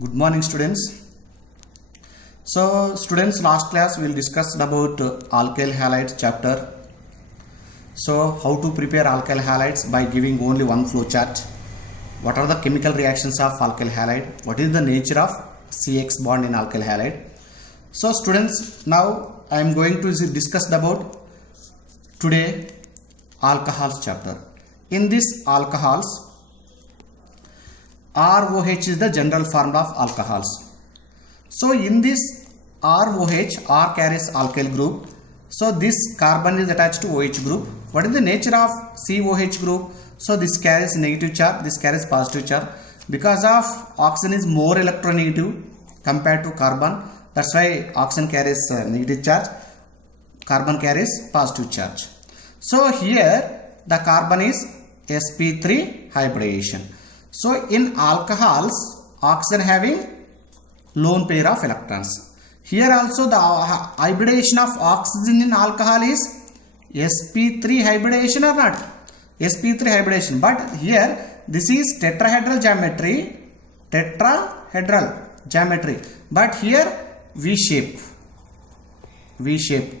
Good morning, students. So students, last class we will discuss about alkyl halides chapter. So how to prepare alkyl halides by giving only one flow chart. What are the chemical reactions of alkyl halide? What is the nature of CX bond in alkyl halide? So students, now I am going to discuss about today alcohols chapter. In this alcohols, ROH is the general formula of alcohols. So in this ROH, R carries alkyl group. So this carbon is attached to OH group. What is the nature of COH group? So this carries negative charge, this carries positive charge. Because of oxygen is more electronegative compared to carbon. That's why oxygen carries negative charge, carbon carries positive charge. So here the carbon is sp3 hybridization. So in alcohols, oxygen having lone pair of electrons. Here also the hybridization of oxygen in alcohol is sp3 hybridization or not? sp3 hybridization. But here this is tetrahedral geometry. But here V shape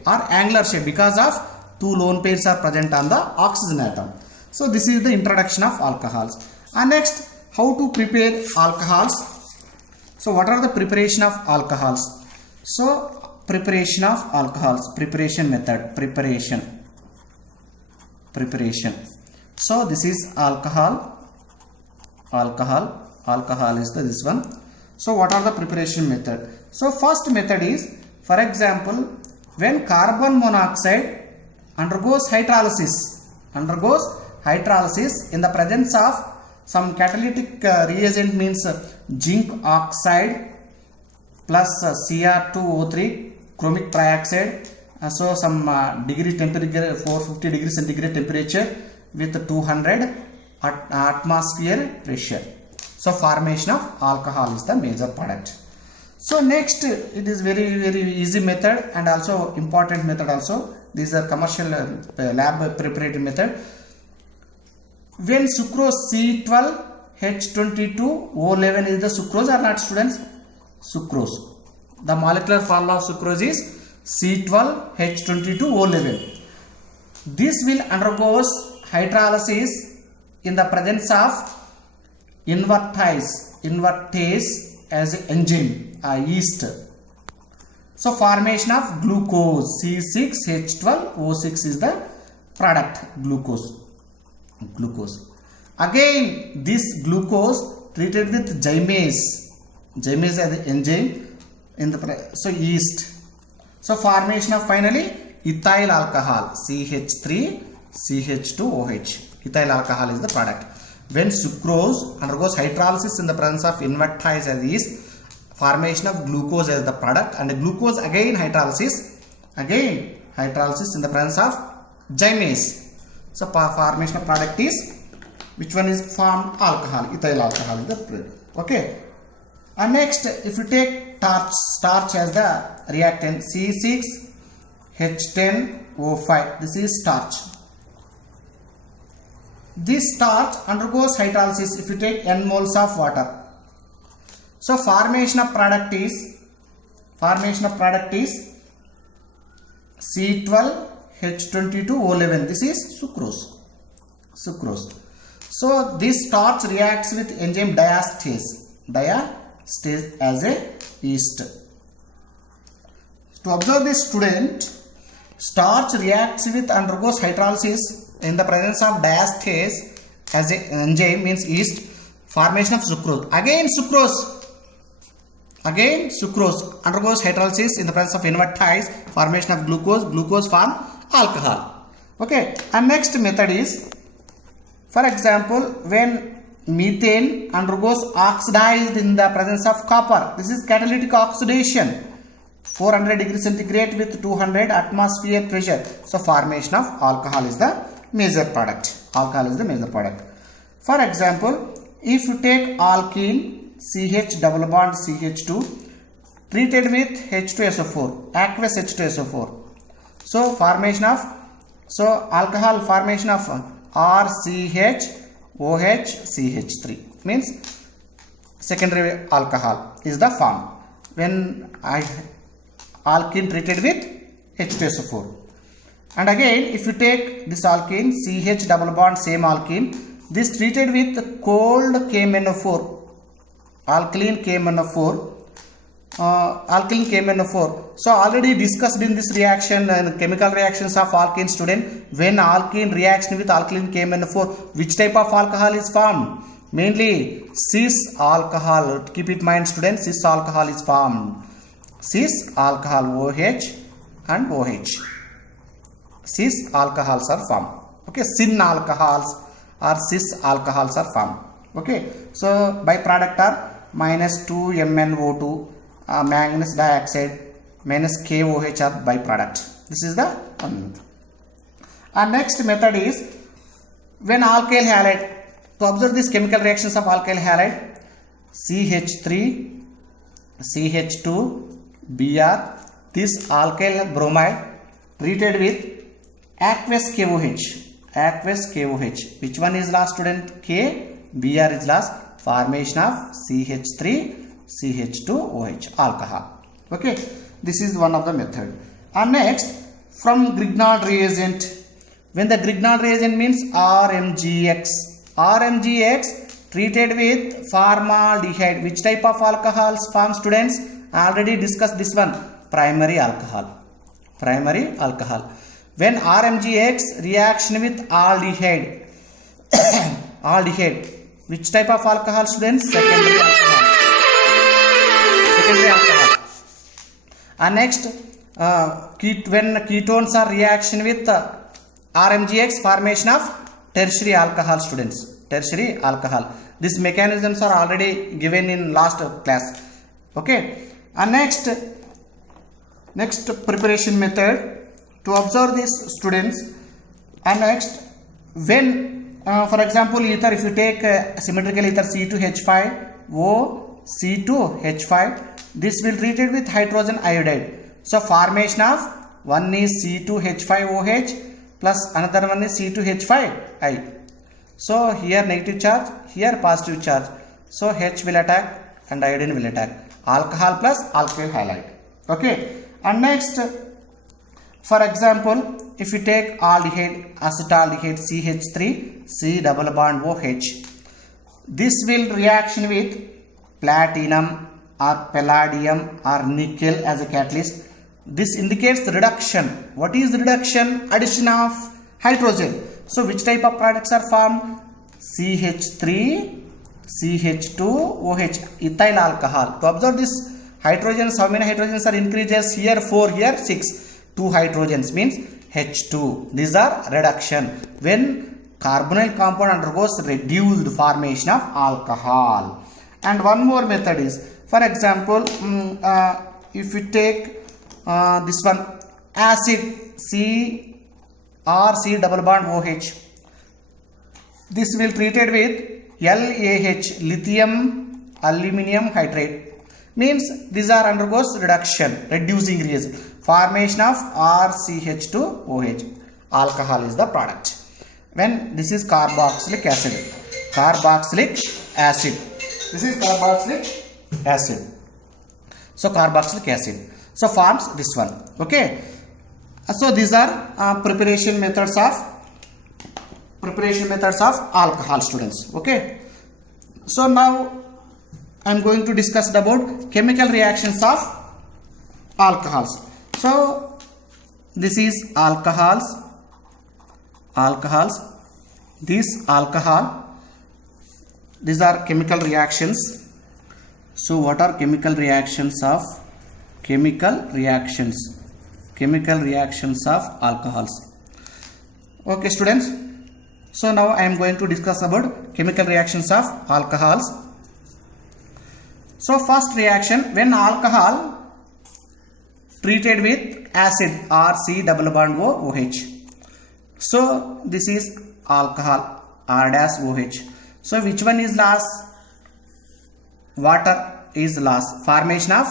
or angular shape because of two lone pairs are present on the oxygen atom. So this is the introduction of alcohols. And next, how to prepare alcohols? So what are the preparation of alcohols? So preparation of alcohols, preparation method, preparation. So this is alcohol is this one. So what are the preparation method? So first method is, for example, when carbon monoxide undergoes hydrolysis in the presence of some catalytic reagent, means zinc oxide plus Cr2O3 chromic trioxide. So some degree temperature, 450 degrees centigrade temperature with 200 atmosphere pressure. So formation of alcohol is the major product. So next, it is very easy method and also important method also. These are commercial lab preparatory method. When sucrose C12H22O11 is the sucrose or not, students? Sucrose. The molecular formula of sucrose is C12H22O11. This will undergo hydrolysis in the presence of invertase as enzyme, yeast. So formation of glucose, C6H12O6 is the product, glucose. Again this glucose treated with zymase as the enzyme in the yeast. So formation of finally ethyl alcohol, CH3CH2OH. Ethyl alcohol is the product. When sucrose undergoes hydrolysis in the presence of invertase as yeast, formation of glucose as the product, and glucose again hydrolysis in the presence of zymase. So formation of product is, which one is formed? Alcohol, ethyl alcohol is the product. Okay. And next, if you take starch as the reactant, C6H10O5, this is starch. This starch undergoes hydrolysis if you take n moles of water. So formation of product is C12H22O11. This is sucrose. So this starch reacts with enzyme diastase as a yeast. To observe this, student, starch reacts with undergoes hydrolysis in the presence of diastase as an enzyme, means yeast, formation of sucrose. Again sucrose undergoes hydrolysis in the presence of invertase, formation of glucose form alcohol. Okay. And next method is, for example, when methane undergoes oxidized in the presence of copper, this is catalytic oxidation, 400 degrees centigrade with 200 atmosphere pressure. So formation of alcohol is the major product. For example, if you take alkene CH double bond CH2 treated with H2SO4, aqueous H2SO4. So alcohol formation of RCH OH CH3 means secondary alcohol is the form when alkene treated with H2SO4. And again, if you take this alkene, CH double bond, same alkene, this treated with cold KMnO4, alkaline KMnO4, alkaline KMnO4. So already discussed in this reaction and chemical reactions of alkene, student. When alkene reaction with alkaline KMnO4, which type of alcohol is formed? Mainly cis alcohol. Keep it in mind, student. Cis alcohol is formed. Cis alcohol, OH and OH. Cis alcohols are formed. Okay, syn alcohols or cis alcohols are formed. Okay, so byproduct are minus 2 MnO2, manganese dioxide minus KOH are byproduct. This is the one method. Our next method is when alkyl halide. To observe these chemical reactions of alkyl halide, CH3, CH2, Br, this alkyl bromide treated with aqueous KOH. Aqueous KOH. Which one is last, student? K. Br is last. Formation of CH3, CH2OH alcohol. Okay. This is one of the method. And next, from Grignard reagent. When the Grignard reagent means RMGX. RMGX treated with formaldehyde. Which type of alcohols form, students? Already discussed this one. Primary alcohol. Primary alcohol. When RMGX reaction with aldehyde. Aldehyde. Which type of alcohol, students? Secondary alcohol. Secondary alcohol. And next, when ketones are reaction with RMGX, formation of tertiary alcohol, students. Tertiary alcohol. These mechanisms are already given in last class. Okay. And next preparation method to observe these, students. And next, when for example ether, if you take symmetrical ether C2H5O C2H5, this will treated with hydrogen iodide. So formation of one is C2H5OH plus another one is C2H5I. So here negative charge, here positive charge. So H will attack and iodine will attack. Alcohol plus alkyl halide. Okay. And next, for example, if you take aldehyde, acetaldehyde CH3, C double bond OH, this will reaction with platinum or palladium or nickel as a catalyst. This indicates the reduction. What is the reduction? Addition of hydrogen. So which type of products are formed? CH3, CH2OH, ethyl alcohol. To observe this hydrogens, how many hydrogens are increases? Here 4, here 6. 2 hydrogens means H2. These are reduction. When carbonyl compound undergoes reduced formation of alcohol. And one more method is, for example, if you take this one, acid C or C double bond OH, this will treated with LAH, lithium aluminum hydride. Means these are undergoes reduction, reducing reaction. Formation of RCH2OH. Alcohol is the product. When this is carboxylic acid. Carboxylic acid. This is carboxylic acid. So carboxylic acid. So forms this one. Okay. So these are preparation methods of alcohol, students. Okay. So now I am going to discuss about chemical reactions of alcohols. So this is alcohols. This alcohol. These are chemical reactions. So what are chemical reactions of alcohols? Okay, students. So now I am going to discuss about chemical reactions of alcohols. So first reaction, when alcohol treated with acid RC double bond OH. So this is alcohol R-OH. So which one is lost? Water is lost. Formation of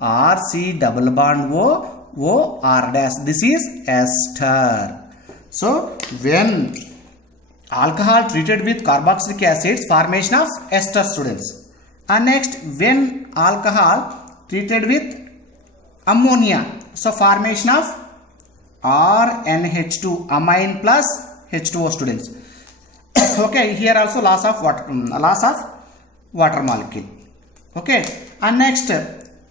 RC double bond OR-. This is ester. So when alcohol treated with carboxylic acids, formation of ester, students. And next, when alcohol treated with ammonia, so formation of RNH2 amine plus H2O students. Okay, here also loss of water molecule. Okay, and next,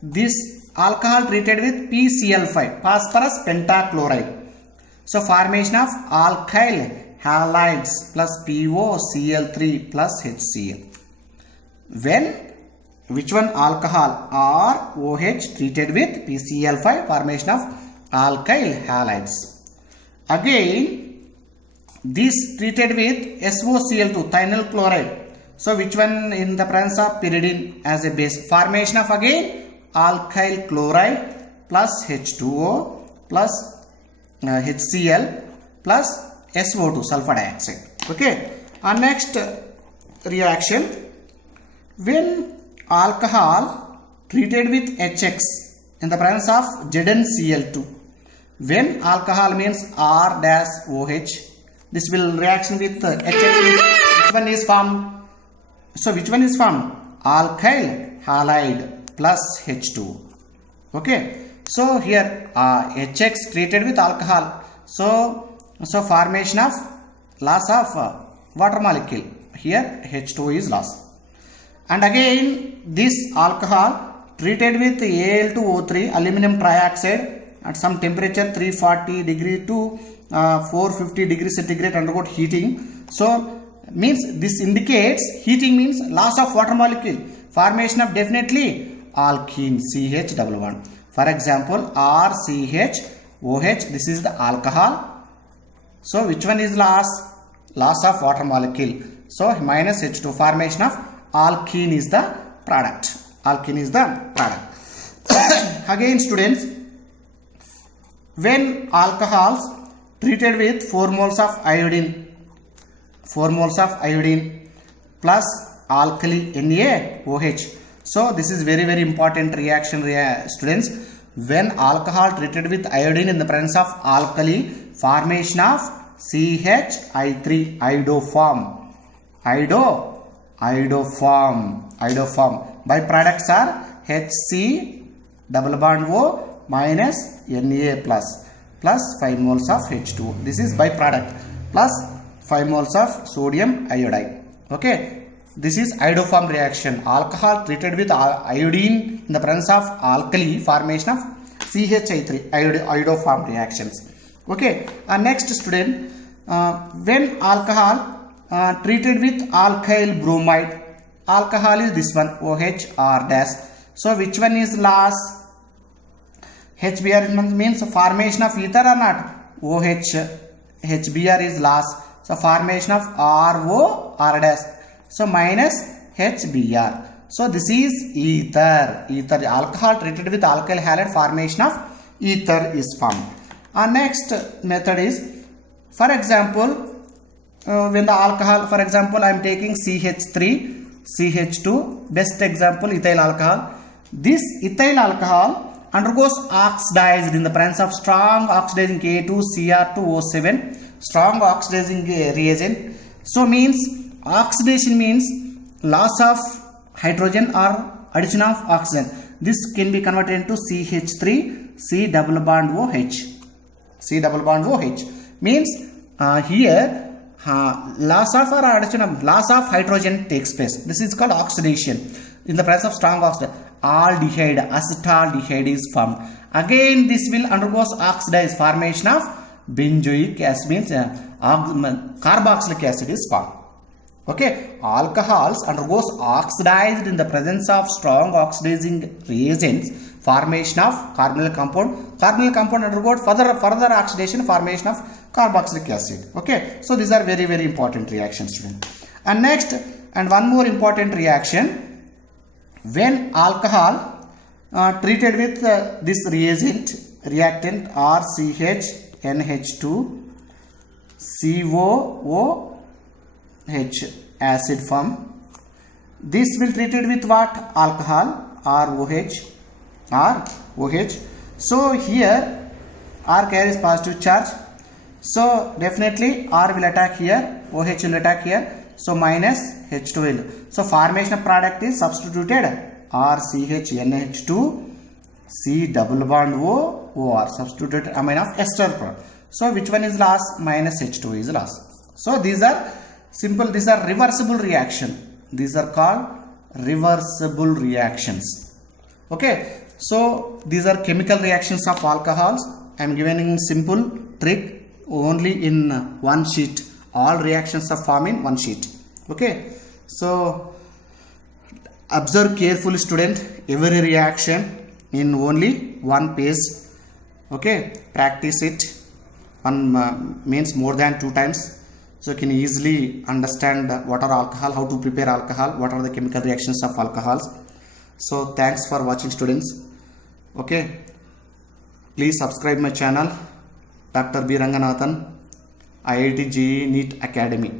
this alcohol treated with PCl5, phosphorus pentachloride. So formation of alkyl halides plus POCl3 plus HCl. When which one? Alcohol or OH treated with PCl5, formation of alkyl halides. Again, this treated with SOCl2, thionyl chloride. So which one? In the presence of pyridine as a base, formation of again alkyl chloride plus H2O plus HCl plus SO2, sulfur dioxide. Okay, and next reaction, when alcohol treated with HX in the presence of ZnCl2. When alcohol means R-OH, this will reaction with HX. Which one is formed? So which one is formed? Alkyl halide plus H2. Okay. So here HX treated with alcohol. So formation of loss of water molecule. Here H2 is lost. And again this alcohol treated with Al2O3, aluminum trioxide, at some temperature 340 degree to 450 degree centigrade undergo heating. So means this indicates heating means loss of water molecule, formation of definitely alkene CH double bond. For example, RCHOH, this is the alcohol. So which one is loss? Loss of water molecule. So minus H2, formation of alkene is the product. Alkene is the product. Again students, when alcohols treated with 4 moles of iodine, 4 moles of iodine plus alkali NaOH. So this is very important reaction students. When alcohol treated with iodine in the presence of alkali, formation of CHI3, iodoform. Iodoform. Byproducts are HC double bond O minus Na plus 5 moles of H2O. This is byproduct plus 5 moles of sodium iodide. Okay. This is iodoform reaction. Alcohol treated with iodine in the presence of alkali, formation of CHI3, iodoform reactions. Okay. Next student, when alcohol treated with alkyl bromide, alcohol is this one, OH R dash. So which one is loss? HBr means formation of ether or not? OH. HBr is loss. So formation of RO R dash. So minus HBr. So this is ether. Alcohol treated with alkyl halide, formation of ether is formed. Our next method is, for example, when the alcohol, for example, I am taking CH3, CH2, best example ethyl alcohol. This ethyl alcohol undergoes oxidized in the presence of strong oxidizing K2Cr2O7, strong oxidizing reagent. So means oxidation means loss of hydrogen or addition of oxygen. This can be converted into CH3, C double bond OH. C double bond OH means here loss of or addition of loss of hydrogen takes place. This is called oxidation in the presence of strong oxygen. Aldehyde, acetaldehyde is formed. Again this will undergoes oxidized, formation of benzoic acid means carboxylic acid is formed. Okay, alcohols undergoes oxidized in the presence of strong oxidizing reagents, formation of carbonyl compound. Carbonyl compound undergoes further oxidation, formation of carboxylic acid. Okay, so these are very important reactions, students. And next, and one more important reaction, when alcohol treated with this reactant RCHNH2 COOH acid form. This will treated with what? Alcohol ROH. So here R carries positive charge. So definitely R will attack here, OH will attack here. So minus H2L. So formation of product is substituted RCHNH2 C double bond O OR, substituted amine of ester product. So which one is lost? Minus H2 is lost. So these are simple, these are reversible reaction. These are called reversible reactions. Okay, so these are chemical reactions of alcohols. I am giving in simple trick only in one sheet. All reactions are formed in one sheet. Okay, so observe carefully, student, every reaction in only one page. Okay, practice it. One means more than 2 times. So you can easily understand what are alcohol, how to prepare alcohol, what are the chemical reactions of alcohols. So thanks for watching, students. Okay, please subscribe my channel, Dr. B. Ranganathan, IIT JEE NEET Academy.